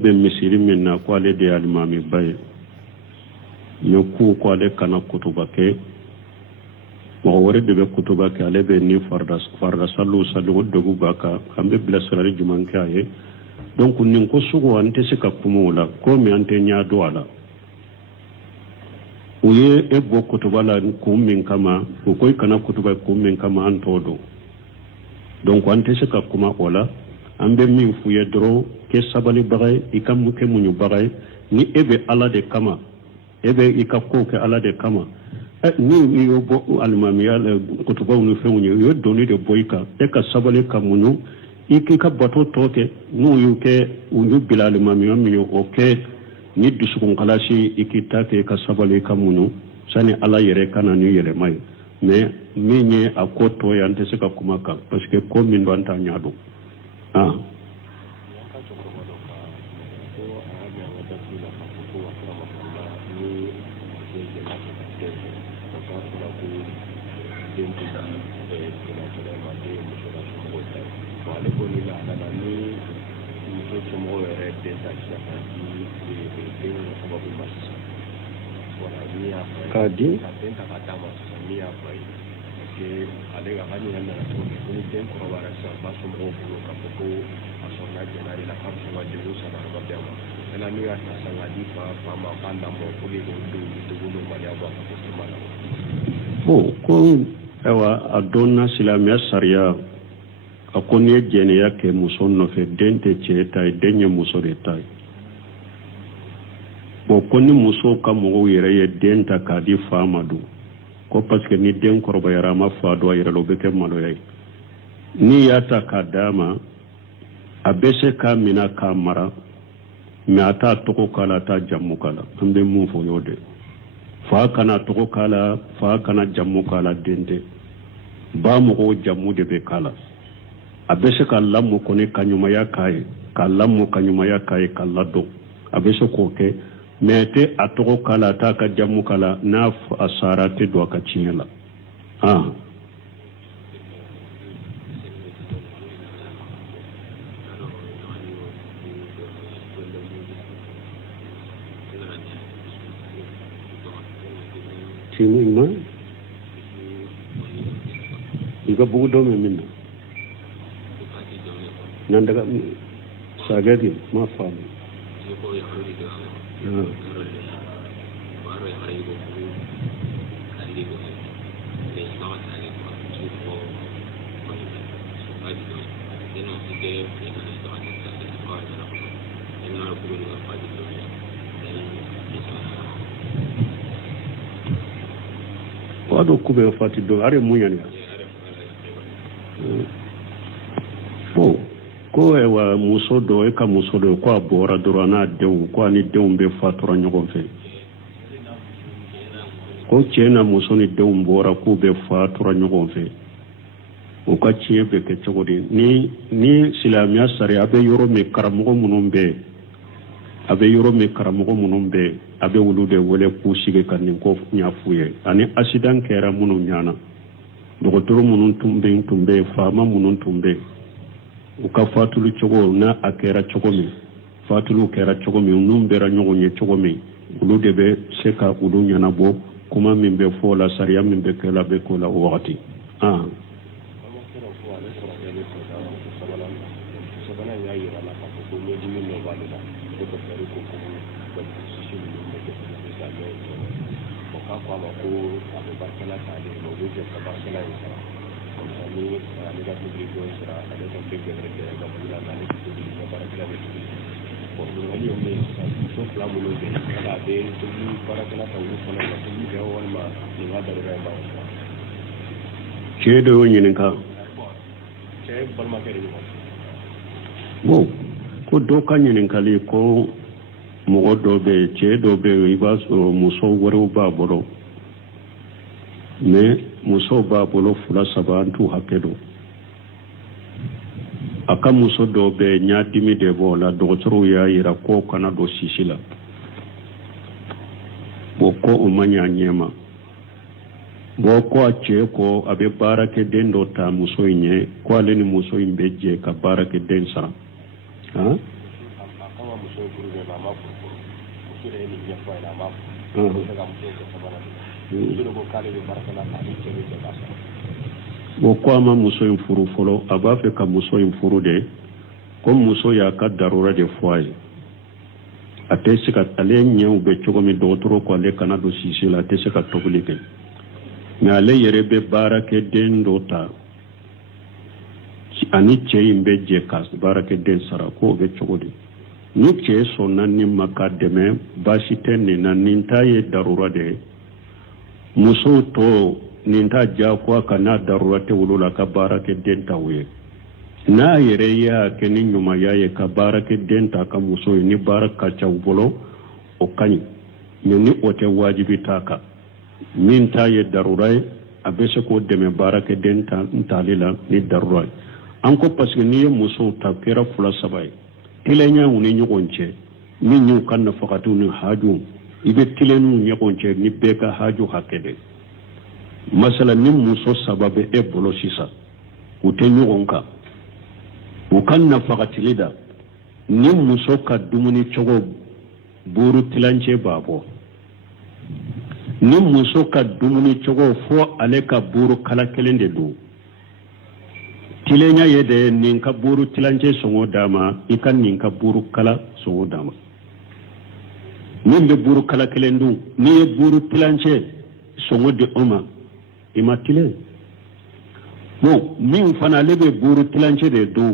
be misiri min na ko ale de alimami baye yo ku ko ale kana kutuba ke mo wore de be kutuba ke ale be ni farda sallu sallu dogu baka ambe bla salari juman ke aye donc nin ko sugo ante se ka kumula ko mi ante nya do ala uye e bo kutuba la ko min kama ko koy kana kutuba ko min kama antodo donc ante se ka kuma ola ambe min fuye dro ke sabali bagay ikam ke munyu bagay ni ebe ala de kama ebe ikako ke ala de kama ni yo bo almamiya kutuba unu fenyu yo doni de boyka e ka sabali kamunyu ikika bato toke nu yuke unyu bilal mamiya minyo oke ni dusukun kalashi ikita ke ka sabali kamunyu sani ala yere kana ni yere mai mais minye akoto yante se ka kumaka parce que ko min do anta nyado kadi ko ewa adonna silamia saria akoni jene yake musono fe dente cheta denye musore tai bo koni muso kamo yere ye denta kadi famadu ko parce que ni den korba yara ma fado yere lo beke malo yai ni yata kadama abese kamina kamara mi ata toko kala ta jammu kala ambe mu fo yode fa kana toko kala fa kana jammu kala dente ba mo ko jammu de be kala abese kallamu ko ne kanyuma ya kai kallamu kanyuma ya kai kallado abese ko ke mete atoko kala ta ka jammu kala na asara te do ka chinyala Sini ma iga bugu do me minna nan daga sagadi ma famu wado kube fati do are munyani ko ewa muso do e ka muso do ko abora durana dew ko ani dew be fatura nyogon fe ko chena muso ni dew mbora ko be fatura nyogon fe o ka chie be ke chogodi ni silamia sare abe yoro me karamugo munumbe abe yoro me karamugo munumbe abe wulude wole ku sige kan ko nyafuye ani accident kera munu nyana dogotoro munun tumbe fama munun tumbe uka fatulu chogo na akera chogo mi fatulu kera chogo mi numbera nyogo nye chogo mi ulu debe seka ulu nyana bo kuma mimbe fola sariya mimbe kela be kola wakati Chedo nyininka bo ko do ka nyininka li ko mo do be chedo be ibaso muso woro ba boro me muso ba bolo fula sabantu hakedo aka muso do be nyaadimi de bola dogotoro ya ira ko kana do sisila bo ko umanya nyema bo ko ache ko abe barake dendo ta muso inye ko ale ni muso imbeje ka barake densa Bo ko ama muso in furu folo aba fe ka muso in furu de ko muso ya ka darura de foye ate se ka ale nyew be cogo mi dotoro ko ale kana do sisi la ate se ka tobuli ke mais ale yere be barake den dota ani cey be je kas barake den sara ko be cogo de ni ce so nan ni maka deme bashi ten ni nan ninta ye darura de muso to ninta ja ko kana darura te wulula ka barake den tawe na yere ya keni nyuma yaye ka barake den ta ka muso ni baraka cha ubolo o kani ni ote wajibi taka min ta ye darura abese ko deme barake den ta ntalila ni darura anko paske ni muso ta kera fula sabai tilenya uni nyogonche ni nyu kan na fakatu ni haju ibe tilenu nyogonche ni beka haju hakede masala ni muso sababe e bolo sisa ute nyogonka ukan na fakatilida ni muso ka dumuni chogo buru tilanche babo ni muso ka dumuni chogo fo ale ka buru kala kelende do tilenya yede ninka buru tilanche songo dama ikan ninka buru kala songo dama nimbe buru kala kelendu ni buru tilanche songo de oma imatile bon min fana lebe buru tilanche de do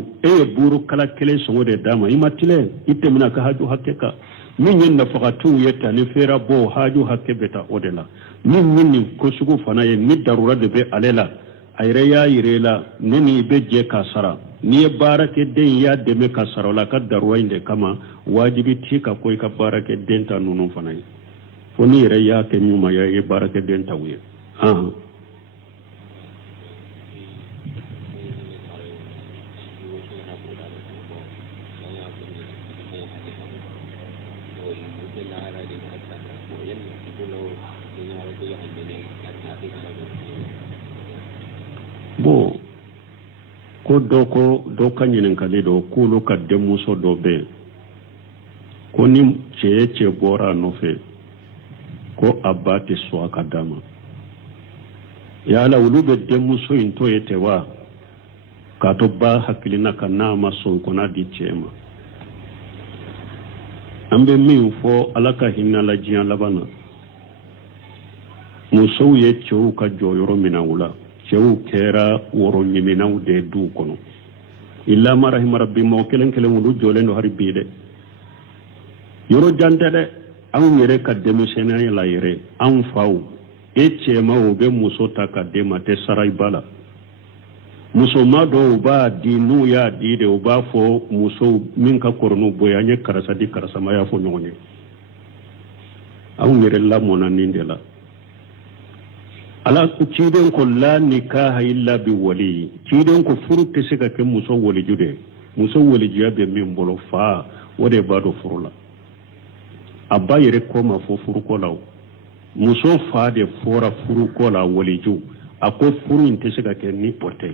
buru kala kele songo de dama imatile itemina ka haju hakeka min yin na fakatu yeta ni fera bo haju hakke beta odela min ni ko sugu fana ye ni darura de be alela ayre ya yirela neni be je kasara ni barake den ya deme kasara la ka darura inde kama wajibi tika ko ka barake den ta nunu fana foni yire ya ke nyuma ya barake den ta wiye bo ko do kanyinen kale do kulu ka demuso do be ko ni ce bora no fe ko abati so akadama ya la ulube demuso into yetewa ka to ba hakilina kana maso ko na di chema ambe mi fo alaka hinna la jian labana muso ye chou ka joyoro minawula cew kera woro nyiminaw de du kono illa ma rahima rabbi mo kelen wulu jolendo hari bide yoro jante de an yere ka demisena la yere an faw cema o be muso ta ka de mate sarai bala muso ma do ba dinu ya dide o ba fo muso min ka korno boyanye karasa di karasa ma ya fo nyonye an yere la mona nindela ala ku ciden ko la nikaha illa bi wali ciden ko furute sika ke muso wali jude muso wali jiabe min bolo fa wode bado furula abba yere ko ma fo furu ko law muso fa de fora furu ko la wali ju ako furu inte sika ke ni porte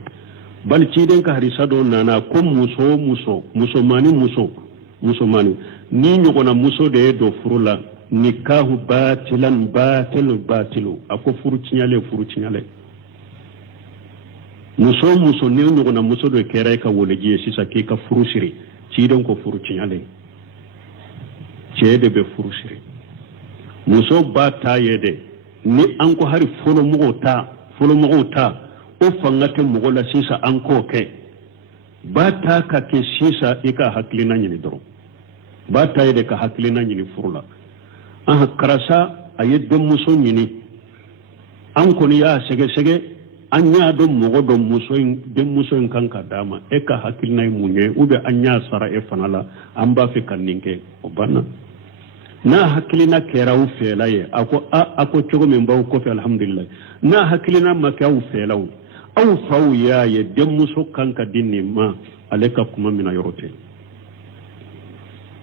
bal ciden ka harisa do nana ko muso mani ni nyogona muso de do furula nikahu batilu ako furu cinyale muso ne nyogona muso do kera ka woleji sisa ke ka furu siri ci don ko furu cinyale cede be furu siri muso ba ta yede ni an ko hari folo mo ta o fangate mo la sisa an ko ke ba ta ka ke sisa ika haklina nyini doro ba ta yede ka haklina nyini furula karasa a yedde muso nyini an koni ya sege an ya don mogo don muso in kanka dama e ka hakilna munye ube an ya sara e fanala an ba fi kanninke o banna na hakilina kera u felaye ako chogo min ba ko fi alhamdulillah na hakilina maka u felaw aw faw ya yedde muso kanka dinni ma aleka kuma mina yorote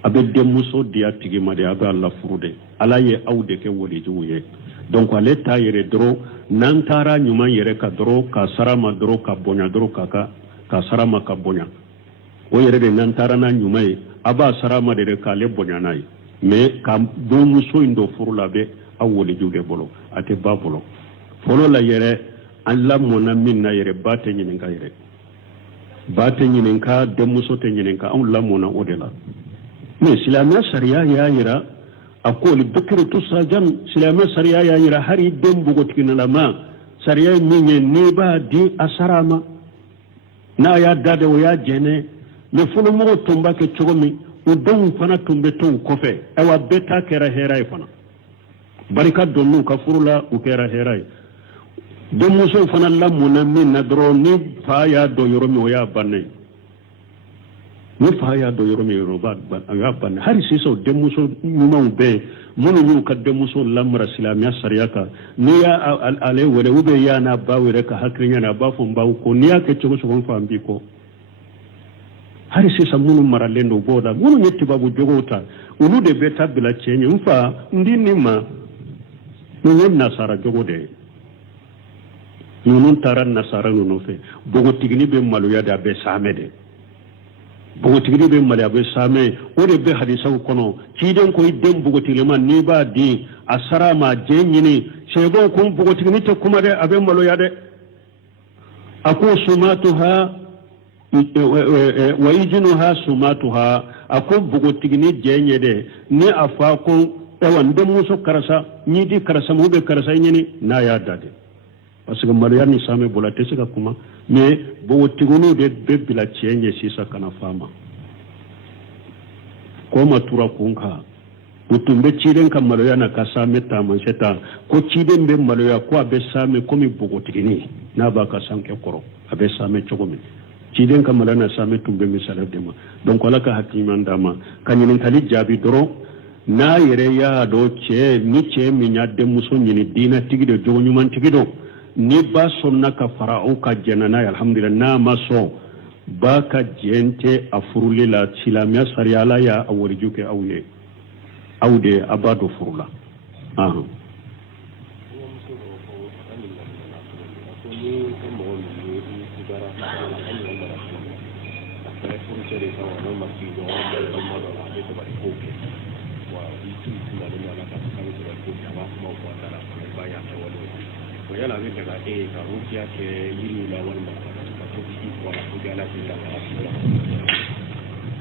abe demuso dia tigi ma de abe Allah furude ala ye awde ke woli juye donc ale ta yere dro nan tara nyuma yere ka dro ka sarama dro ka bonya dro ka sarama ka bonya o yere de nan tara na nyuma aba sarama de ka le bonyanai me ka do muso indo furula be awoli juge bolo ate ba bolo folo la yere alla mona minna yere bate nyinin ka yere bate nyinin ka de muso te nyinin ka an la mona odela me silama sariya ya yira akoli bikru tusajan silama sariya ya yira hari dembu gotkina lama sariya minye ne ba di asarama na ya dade o ya jene me fulu mo tumba ke chogomi o don fana tumbe ton kofe ewa beta kera herai fana barika donu ka furula o kera herai de muso fana la mona min na dro ni fa ya do yoromi o ya banne ni fa ya do yoromi yoruba ya banne hari siso de muso nyuno be munu nyu ka de muso lamra silamiya sariyaka ni ya ale wore ube ya na ba wore ka hakrinya na ba fon ba ko ni ya ke chogo so fa ambi ko hari sisa munu maralendo boda munu yetti babu jogota ulu de beta bila chenye mfa ndini ma nyen nasara jogode nunun taran nasara nuno fe bogo tigini be malu ya da be samede bogo tigini be malu ya be same o de be hadisa ko kono ciden ko idem bogo tigima ni ba di asara ma jenyini sego ko bogo tigini te kuma de abe malu ya de ako sumatuha wa ijinuha sumatuha ako bugo tigini jenye de ni afa ko ewan de muso karasa ni di karasa mo be karasa nyini na ya dade parce que mariya ni same bola te sika kuma mais bugo tigunu de be bila chenye sisa kana fama ko matura kunka utumbe chiden ka mariya na kasame ta manseta ko chiden be mariya ko abe same ko mi bugo tigini na ba ka sanke koro abe same chogomi ciden kamala na same tumbe misala dema donc wala ka hakiman dama kanyin kali jabi doro na yere ya do che ni che minya de muso nyini dina tigido jogo nyuman tigido ni ba sonna ka farao ka janana alhamdulillah na maso ba ka jente afurule la silamiya sariyala ya awrijuke awye awde abado furula aha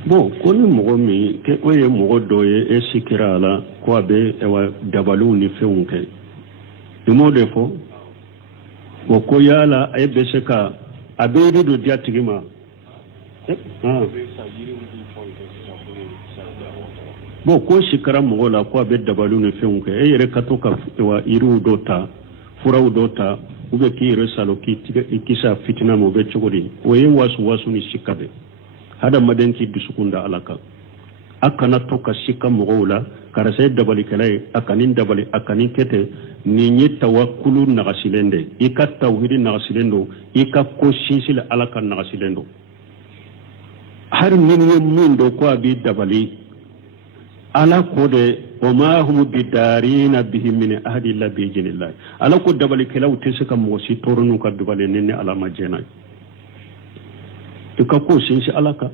bon koni mogo mi ke o ye mogo do ye e sikira la ko abe ewa dabalu ni fenw ke imo de fo wo ko yala ay be se ka abe ri do diatigi ma bon ko sikara mogo la ko abe dabalu ni fenw ke e yere ka to ka ewa iru do ta furaw do ta ube ki yere salo ki kisa fitina mo be chogodi o ye wasu ni sikabe hada madenki dusukunda alaka akana toka shika mogola karase dabali kelay akanin dabali akanin kete ni nyi tawakkulu nagasilende ika tawhidi nagasilendo ika ko shisile alaka nagasilendo har minye mundo ko abi dabali ala ko de wama hum bidarina bihi min ahli la bi jinillah ala ko dabali kelaw tesaka mo si torunu ka dabali nenne ala majena ika ko sinsi alaka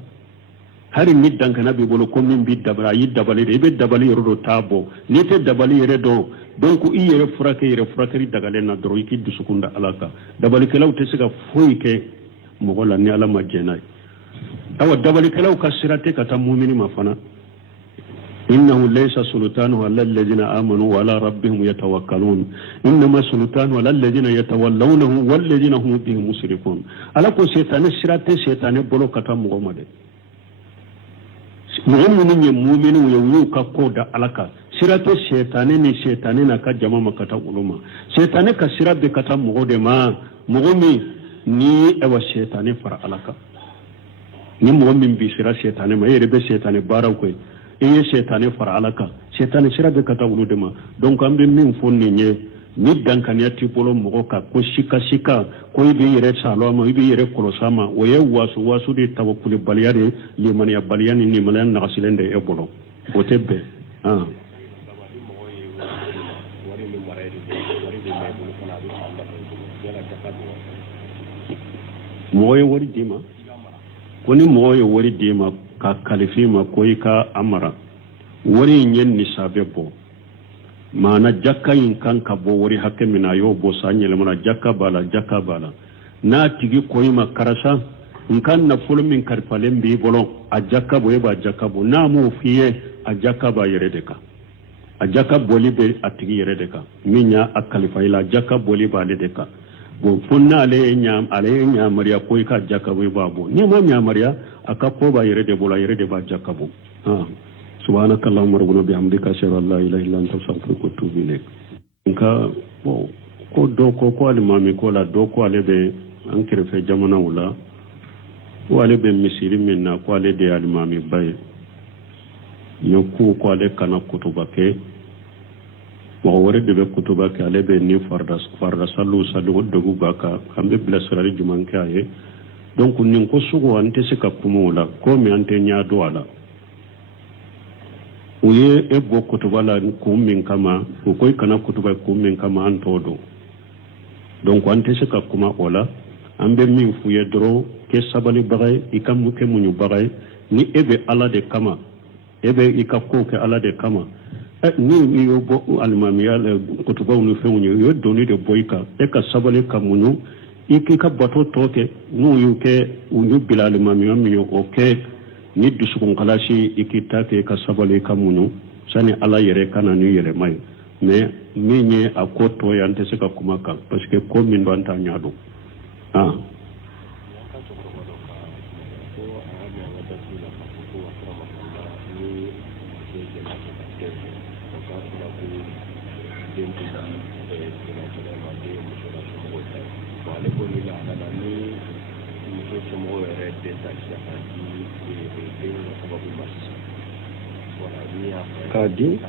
hari mi danka nabi bolo ko min bi dabara yi dabali de be dabali yoro tabo ni te dabali yere do donc i yere furakeri dagale na doro iki dusukunda alaka dabali kelaw tesaka foike mo gola ni ala majena awa dabali kelaw ka sirate kata mu'mini mafana إنه ليس سلطانه على الذين آمنوا وعلى ربهم يتوكلون إنما سلطانه على الذين يتولونه والذين هم به مشركون على كل شيطان الشرات شيطان بلو كتام مغمد مؤمن يمؤمن ويوكا كودا علىك شرات الشيطان ني شيطان نكا جماعة كتا علوما شيطان كشرات بكتام مغود ما مغمي ني أو شيطان فر علىك ني مؤمن بشرات شيطان ما يربي شيطان باراوكي iye shetane fara alaka shetane sirabe kata wuludema donc ambe min fonni nye ni dankanya tipolo mogo ka ko shika ko ibe yere salo ma ibe yere kolosama waye wasu de tawakkul baliyade limaniya baliyani ni malan nasilende e bolo otebe moye wori dima koni moye wori dima ka kalifi ma koy ka amara wori nyen ni sabebo mana jakka yin kan ka bo wori hakke mina yo bo sanyele mana jakka bala na tigi koy ma karasa nkan na fulmin karfalen bi bolo a jakka bo ba jakka bo na mo fiye a jakka ba yere de ka a jakka boli be a tigi yere de ka minya a kalifa ila jakka boli ba le de ka bo funna ale nya mariya koy ka jakka bo ba bo ni ma nya mariya aka ko ba yere de bola yere de ba jakka bo subhanaka allahumma rabbuna bihamdika ashhadu an la ilaha illa anta astaghfiruka wa atubu ilayk nka ko do ko alimami ko la do ko ale be an kirfe jamana wala ko ale be misiri min na ko ale de alimami bay yoku ko ale kana kutuba ke mo wore de be kutuba ke ale be ni farda sallu dogu baka kambe bila sirari juman ke aye donc nin ko sugo ante se ka kumola ko mi ante nya do ala uye ebo kutuba la kumin kama ukoy kana kutuba kumin kama antodo donc ante se ka kuma ola ambe min fuye dro ke sabali bagay ikam muke munyu bagay ni ebe ala de kama ebe ikako ke ala de kama ni yo bo almamiya kutuba unu fe munyu yo doni de boyka e ka sabali kamunyu iki ka bato toke nu yuke unyu bilal mamiya miyo oke ni dusukun kalashi ikitake ka sabale kamunyu sani ala yere kana ni yere mai mais minye akoto yante seka kumaka parce que ko min banta nyado kadi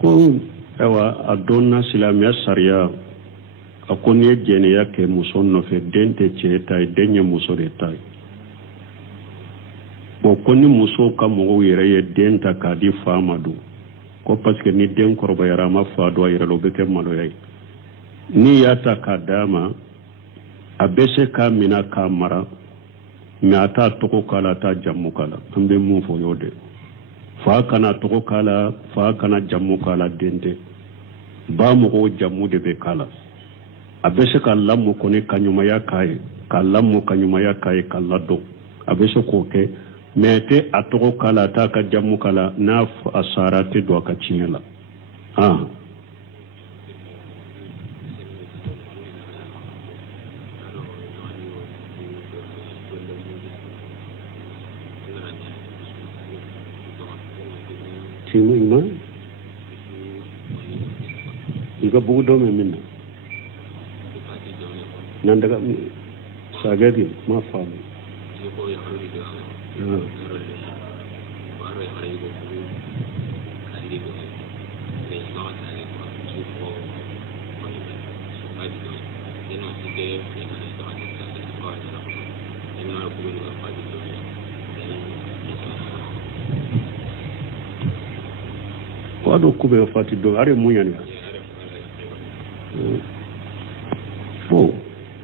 ko ewa adonna silamia saria akoni jene yake musono fe dente cheta denye musore tai koni muso ka mo yere ye denta ka di famadu ko parce que ni den korba yara ma fado yere lo beke malo yai ni yata ka dama abese ka mina ka mara mi ata toko kala ta jammu kala ambe mu fo yode fa kana toko kala fa kana jammu kala dente ba mo ko jammu de be kala abese ka lamu koni kanyuma ya kai ka lamu kanyuma ya kai kala do abese ko ke mete atoko kala ta ka jammu kala na asarate do ka chinyala timu ima iga bugu do me minna nan daga sagadi ma famu wado kube fati do are munyani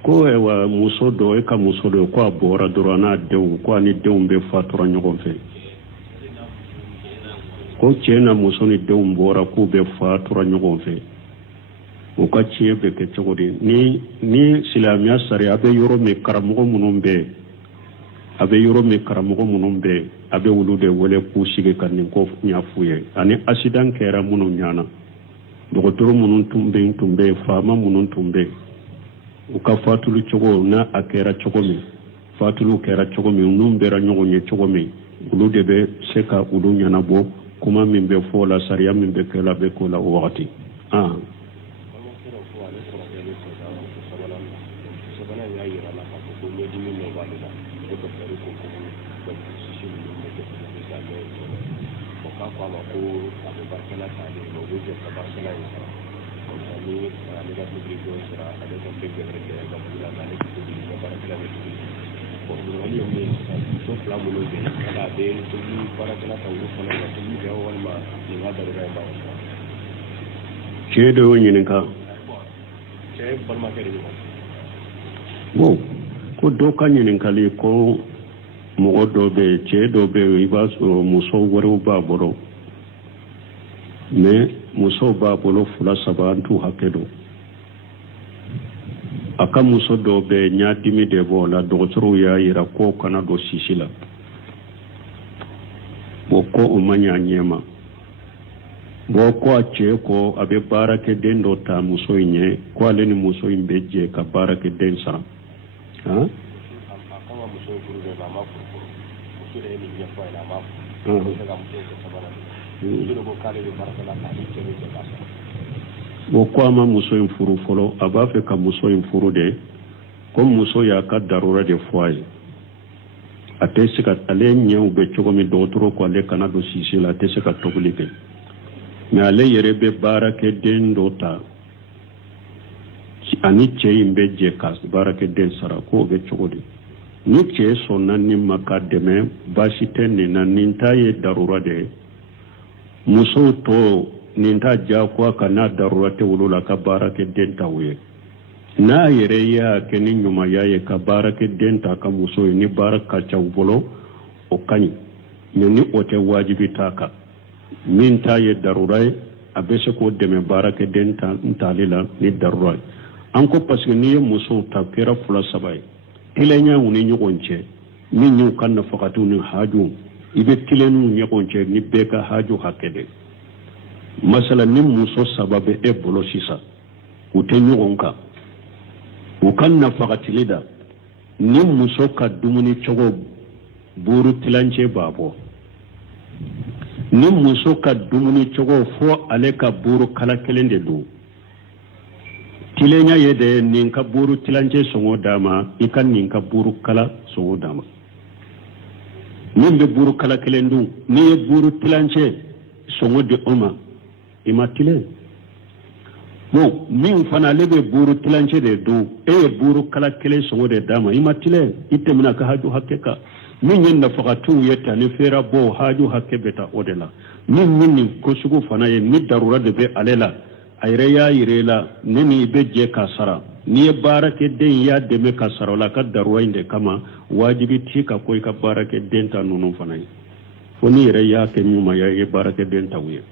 ko ewa musodo eka musodo ko abora dorana dew ko ani dewumbe fatura nyogon fe ko chena musoni dewumbora ko be fatura nyogon fe o ka chiebe ke chogodi ni silamia sari abe yoro me karamogo munumbe abe wulude wole ku sige kan ko nyafuye ani accident kera munu nyana dogotoro munun tumbe fama munun tumbe uka fatulu chogo na akera chogo mi fatulu kera chogo mi numbera nyogo nye chogo mi wulude be seka ulu nyana bo kuma mimbe fola sariya mimbe kela be kola wakati ceedo ñininka bon ko do ka ñininkali ko mogo do be ceedo be i b'a sɔrɔ muso wɛrɛw b'a bolo mais muso b'a bolo 2-3 an t'u hakɛ dɔn a ka muso dɔ bɛ ɲadimi de b'o la dɔgɔtɔrɔw y'a yira ko kana don sisi la bon ko o ma ɲa ɲɛ ma bon ko a cɛ ko a bɛ baarakɛden dɔ ta muso in ɲɛ ko ale ni muso in bɛ jɛ ka baarakɛden sara han bon ko a ma muso in furu fɔlɔ a b'a fɛ ka muso in furu de ko muso y'a ka darura de fɔ a ye a tɛ se ka ale ɲɛw bɛ cogo min dɔgɔtɔrɔ ko ale kana don sisi la a tɛ se ka tobili kɛ mais ale yɛrɛ bɛ baarakɛden dɔ ta ani cɛ in bɛ jɛ ka baarakɛden sara k'o bɛ cogo di ni cɛ sɔnna nin ma ka dɛmɛ baasi tɛ nin na nin ta ye darura de ye musow tɔ nin ta diyagoya ka n'a darura tɛ wolo la ka baarakɛden ta o ye n'a yɛrɛ y'a kɛ ni ɲumanya ye ka baarakɛden ta ka muso ye ni baara ka ca u bolo o ka ɲi mais ni o tɛ wajibi t'a kan min ta ye darura ye a bɛ se k'o dɛmɛ baarakɛden tali la ni darura ye an ko parce que n'i ye musow ta kɛra 2-3 ye tilennyaw ni ɲɔgɔn cɛ min y'u ka nafakatiw ni hajuw i bɛ tilenniw ɲɔgɔn cɛ ni bɛɛ ka haju hakɛ de masala ni muso 3 bɛ e bolo sisan u tɛ ɲɔgɔn kan u ka nafakatili da ni muso ka dumuni cogo buru tilancɛ b'a bɔ ni muso ka dumuni cogo fo ale ka buru kala kelen de don tilenya ye de nin ka buru tilancɛ sɔngɔ d'a ma i ka nin ka buru kala sɔngɔ d'a ma min bɛ buru kala kelen dun n'i ye buru tilancɛ sɔngɔ di o ma i ma tilen bon min fana ale bɛ buru tilancɛ de dun e ye buru kala kelen sɔngɔ de d'a ma i ma tilen i tɛmɛna ka haju hakɛ kan min ye nafakatiw ye tan ni feera bɔ haju hakɛ bɛ ta o de la min ye nin ko sugu fana ye ni darura de bɛ ale la a yɛrɛ y'a yira i la ne ni i bɛ jɛ ka sara n'i ye baarakɛden y'a dɛmɛ ka sara o la ka darura in de kama wajibi t'i ka ko i ka baarakɛden ta ninnu fana ye fo n'i yɛrɛ y'a kɛ ɲumanya i ye baarakɛden ta u ye